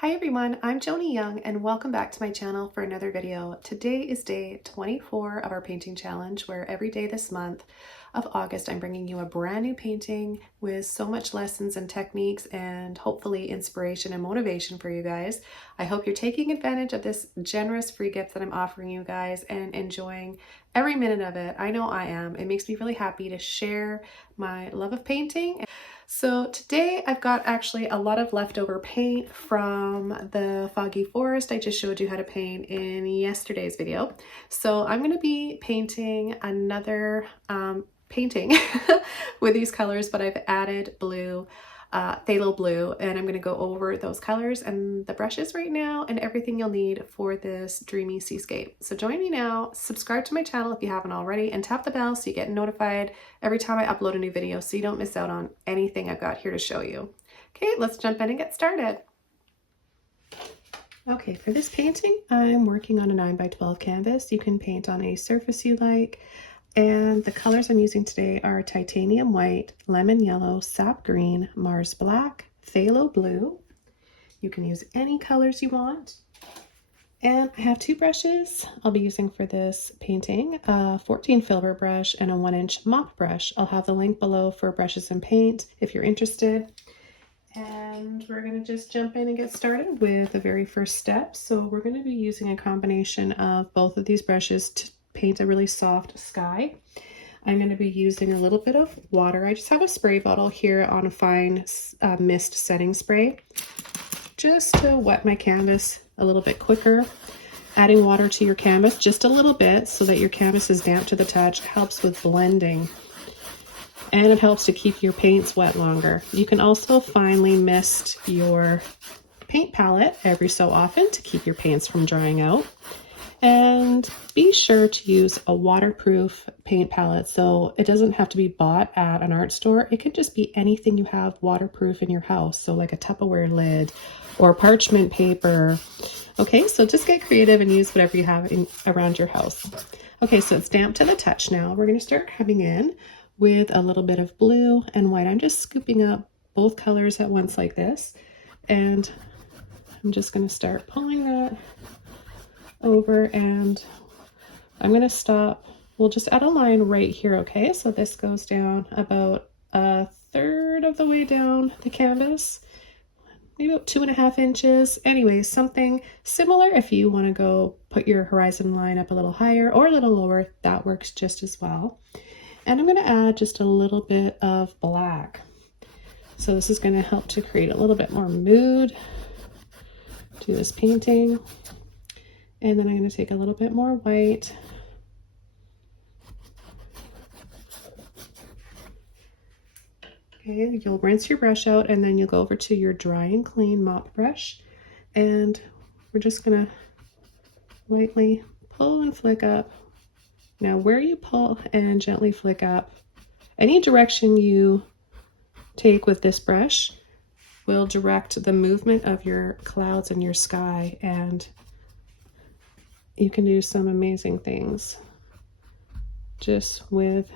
Hi everyone, I'm Joni Young and welcome back to my channel for another video. Today is day 24 of our painting challenge, where every day this month of August I'm bringing you a brand new painting with so much lessons and techniques and hopefully inspiration and motivation for you guys. I hope you're taking advantage of this generous free gift that I'm offering you guys and enjoying every minute of it. I know I am. It makes me really happy to share my love of painting. So today I've got actually a lot of leftover paint from the foggy forest I just showed you how to paint in yesterday's video. So I'm going to be painting another painting with these colors, but I've added blue, phthalo blue, and I'm going to go over those colors and the brushes right now and everything you'll need for this dreamy seascape. So join me now, subscribe to my channel if you haven't already, and tap the bell so you get notified every time I upload a new video so you don't miss out on anything I've got here to show you. Okay, let's jump in and get started. Okay, for this painting, I'm working on a 9x12 canvas. You can paint on a surface you like. And the colors I'm using today are titanium white, lemon yellow, sap green, Mars black, phthalo blue. You can use any colors you want. And I have two brushes I'll be using for this painting, a 14 filbert brush and a 1-inch mop brush. I'll have the link below for brushes and paint if you're interested. And we're going to just jump in and get started with the very first step. So we're going to be using a combination of both of these brushes to paint a really soft sky. I'm going to be using a little bit of water. I just have a spray bottle here on a fine mist setting spray, just to wet my canvas a little bit quicker. Adding water to your canvas just a little bit so that your canvas is damp to the touch helps with blending, and it helps to keep your paints wet longer. You can also finely mist your paint palette every so often to keep your paints from drying out. And be sure to use a waterproof paint palette, so it doesn't have to be bought at an art store. It could just be anything you have waterproof in your house, so like a Tupperware lid or parchment paper. Okay, so just get creative and use whatever you have around your house. Okay, so it's damp to the touch now. We're going to start coming in with a little bit of blue and white. I'm just scooping up both colors at once like this, and I'm just going to start pulling that over, and I'm going to stop. We'll just add a line right here. Okay, so this goes down about a third of the way down the canvas, maybe about 2.5 inches. Anyways, something similar. If you want to go put your horizon line up a little higher or a little lower, that works just as well. And I'm going to add just a little bit of black. So this is going to help to create a little bit more mood to this painting. And then I'm going to take a little bit more white. Okay, you'll rinse your brush out and then you'll go over to your dry and clean mop brush. And we're just going to lightly pull and flick up. Now, where you pull and gently flick up, any direction you take with this brush will direct the movement of your clouds in your sky, and you can do some amazing things just with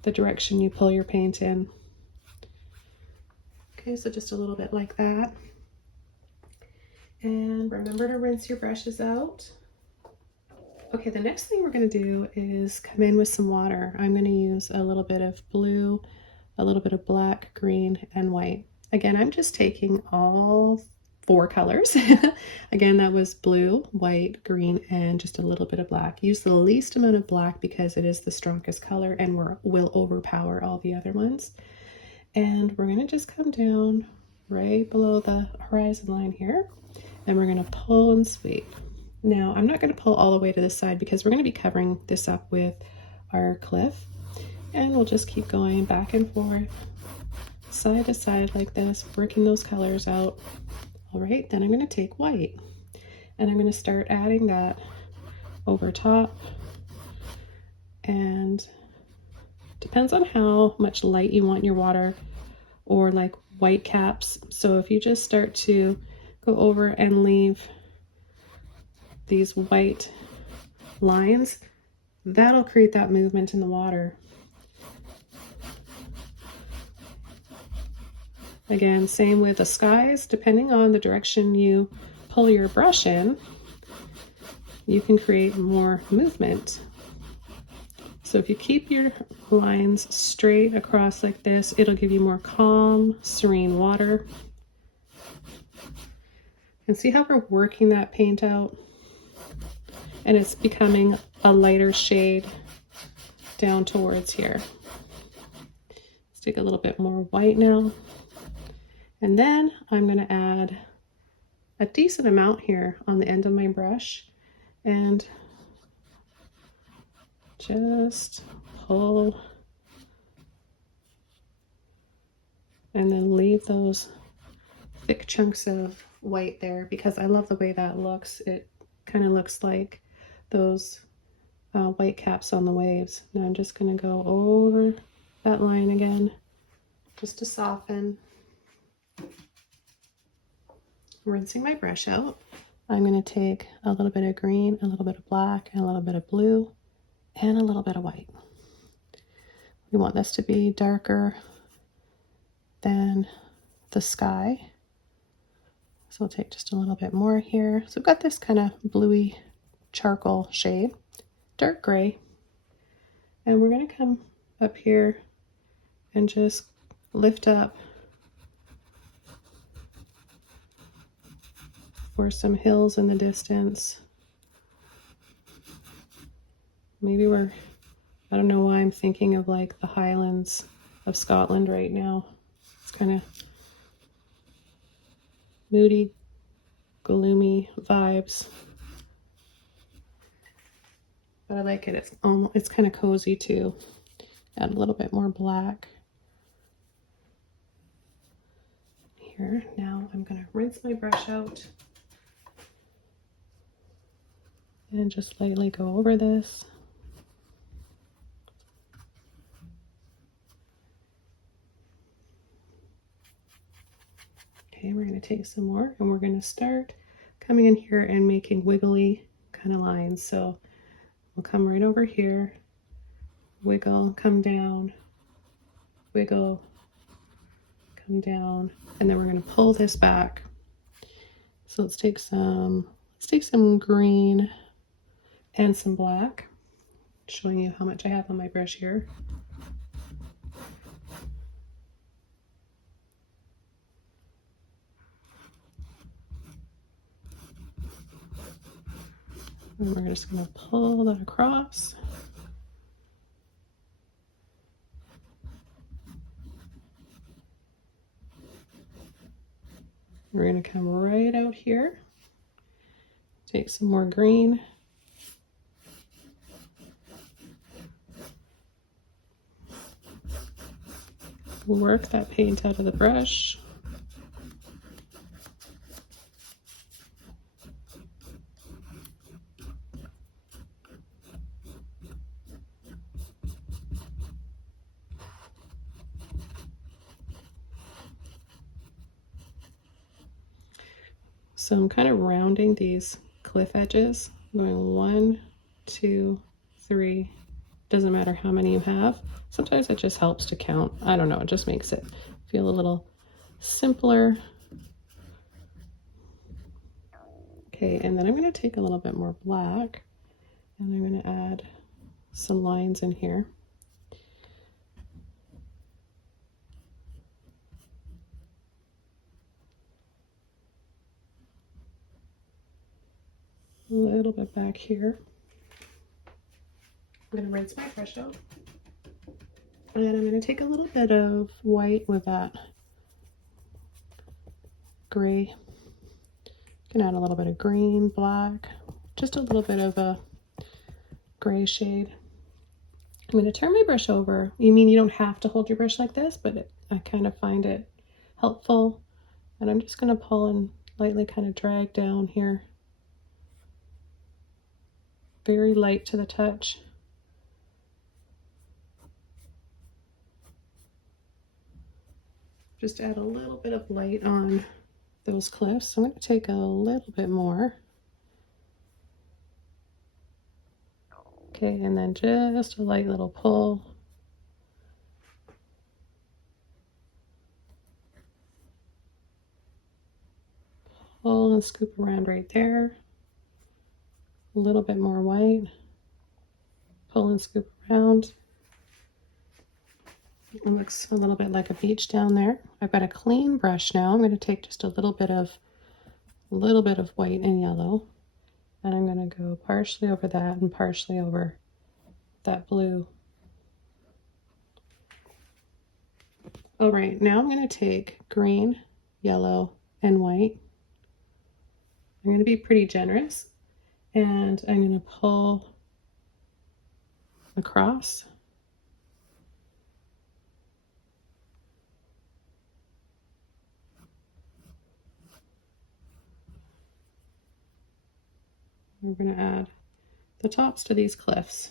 the direction you pull your paint in. Okay, so just a little bit like that. And remember to rinse your brushes out. Okay, the next thing we're going to do is come in with some water. I'm going to use a little bit of blue, a little bit of black, green, and white. Again, I'm just taking all 4 colors. Again, that was blue, white, green, and just a little bit of black. Use the least amount of black because it is the strongest color and will overpower all the other ones. And we're going to just come down right below the horizon line here, and we're going to pull and sweep. Now, I'm not going to pull all the way to this side because we're going to be covering this up with our cliff, and we'll just keep going back and forth, side to side like this, working those colors out. All right, then I'm going to take white and I'm going to start adding that over top, and depends on how much light you want your water or like white caps. So if you just start to go over and leave these white lines, that'll create that movement in the water. Again, same with the skies. Depending on the direction you pull your brush in, you can create more movement. So if you keep your lines straight across like this, it'll give you more calm, serene water. And see how we're working that paint out? And it's becoming a lighter shade down towards here. Let's take a little bit more white now. And then I'm going to add a decent amount here on the end of my brush and just pull and then leave those thick chunks of white there because I love the way that looks. It kind of looks like those white caps on the waves. Now I'm just going to go over that line again just to soften. Rinsing my brush out. I'm going to take a little bit of green, a little bit of black, and a little bit of blue, and a little bit of white. We want this to be darker than the sky. So we'll take just a little bit more here. So we've got this kind of bluey charcoal shade, dark gray. And we're going to come up here and just lift up for some hills in the distance. Maybe I don't know why I'm thinking of like the Highlands of Scotland right now. It's kind of moody, gloomy vibes. But I like it. It's kind of cozy too. Add a little bit more black here. Now I'm going to rinse my brush out and just lightly go over this. Okay, we're going to take some more and we're going to start coming in here and making wiggly kind of lines. So we'll come right over here, wiggle, come down, wiggle, come down, and then we're going to pull this back. So let's take some green and some black, showing you how much I have on my brush here. And we're just going to pull that across. We're going to come right out here, take some more green, work that paint out of the brush. So I'm kind of rounding these cliff edges, going 1, 2, 3. Doesn't matter how many you have. Sometimes it just helps to count. I don't know, it just makes it feel a little simpler. Okay, and then I'm going to take a little bit more black and I'm going to add some lines in here. A little bit back here. I'm going to rinse my brush out. And I'm going to take a little bit of white with that gray. You can add a little bit of green, black, just a little bit of a gray shade. I'm going to turn my brush over. You don't have to hold your brush like this, but I kind of find it helpful. And I'm just going to pull and lightly kind of drag down here. Very light to the touch. Just add a little bit of light on those cliffs. So I'm going to take a little bit more. Okay, and then just a light little pull. pull and scoop around right there. A little bit more white. Pull and scoop around. It looks a little bit like a beach down there. I've got a clean brush now. I'm going to take just a little bit of white and yellow, and I'm going to go partially over that and partially over that blue. All right, now I'm going to take green, yellow, and white. I'm going to be pretty generous, and I'm going to pull across. We're going to add the tops to these cliffs.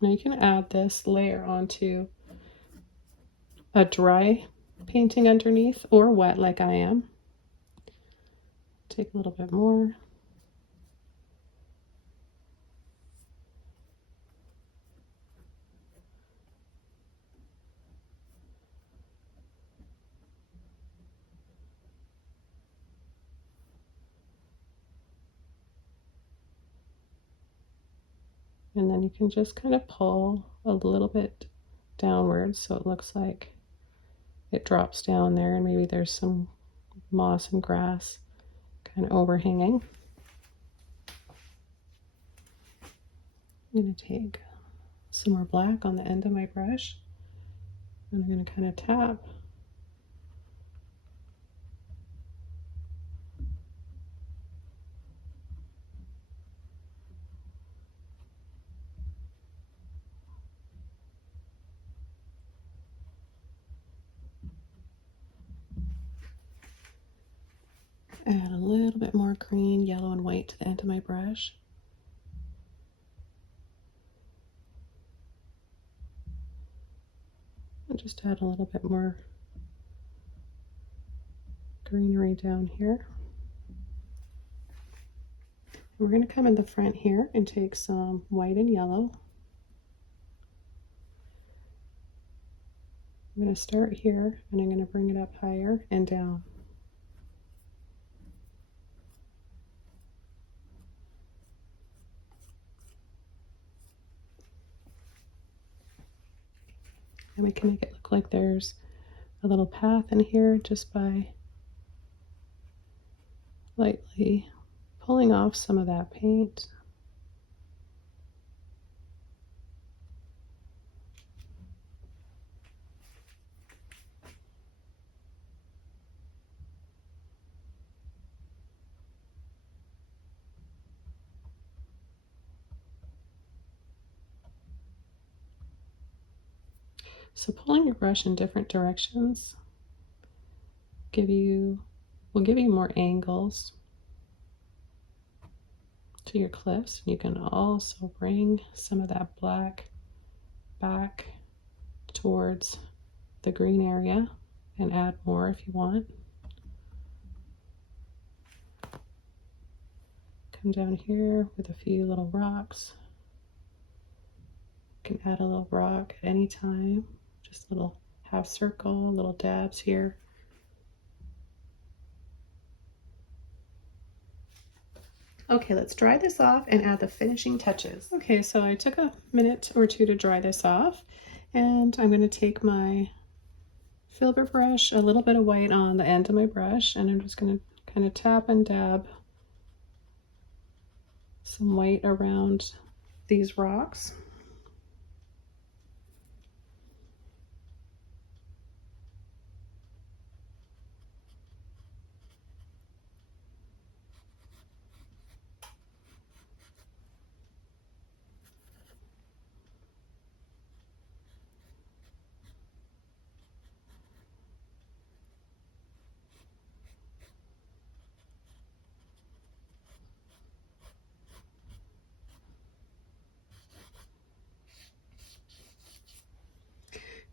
Now you can add this layer onto a dry painting underneath or wet like I am. Take a little bit more. And then you can just kind of pull a little bit downwards so it looks like it drops down there, and maybe there's some moss and grass kind of overhanging. I'm going to take some more black on the end of my brush, and I'm going to kind of tap. Add a little bit more green, yellow, and white to the end of my brush. And just add a little bit more greenery down here. We're going to come in the front here and take some white and yellow. I'm going to start here, and I'm going to bring it up higher and down. And we can make it look like there's a little path in here just by lightly pulling off some of that paint. So pulling your brush in different directions will give you more angles to your cliffs. You can also bring some of that black back towards the green area and add more if you want. Come down here with a few little rocks. You can add a little rock at any time, just a little half circle, little dabs here. Okay, let's dry this off and add the finishing touches. Okay, so I took a minute or two to dry this off, and I'm going to take my filbert brush, a little bit of white on the end of my brush, and I'm just going to kind of tap and dab some white around these rocks.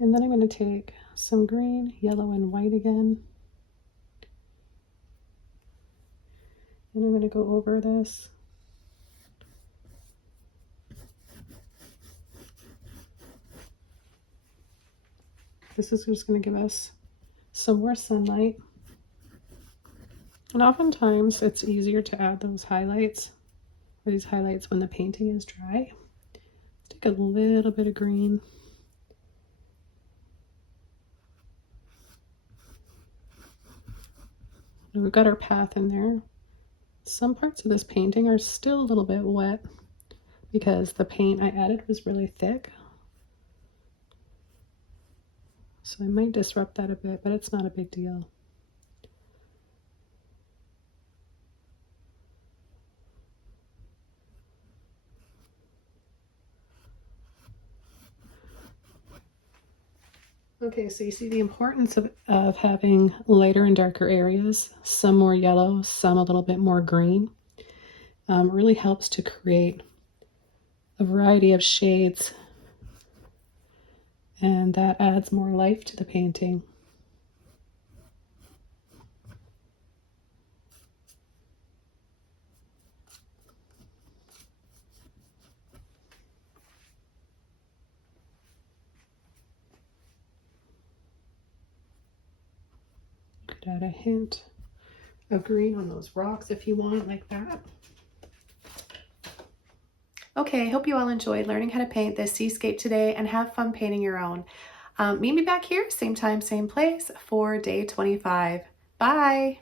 And then I'm going to take some green, yellow, and white again. And I'm going to go over this. This is just going to give us some more sunlight. And oftentimes it's easier to add those highlights, or these highlights, when the painting is dry. Take a little bit of green. And we've got our path in there. Some parts of this painting are still a little bit wet because the paint I added was really thick. So I might disrupt that a bit, but it's not a big deal. Okay, so you see the importance of having lighter and darker areas, some more yellow, some a little bit more green. Really helps to create a variety of shades, and that adds more life to the painting. Could add a hint of green on those rocks if you want, like that. Okay, I hope you all enjoyed learning how to paint this seascape today and have fun painting your own. Meet me back here, same time, same place, for day 25. Bye!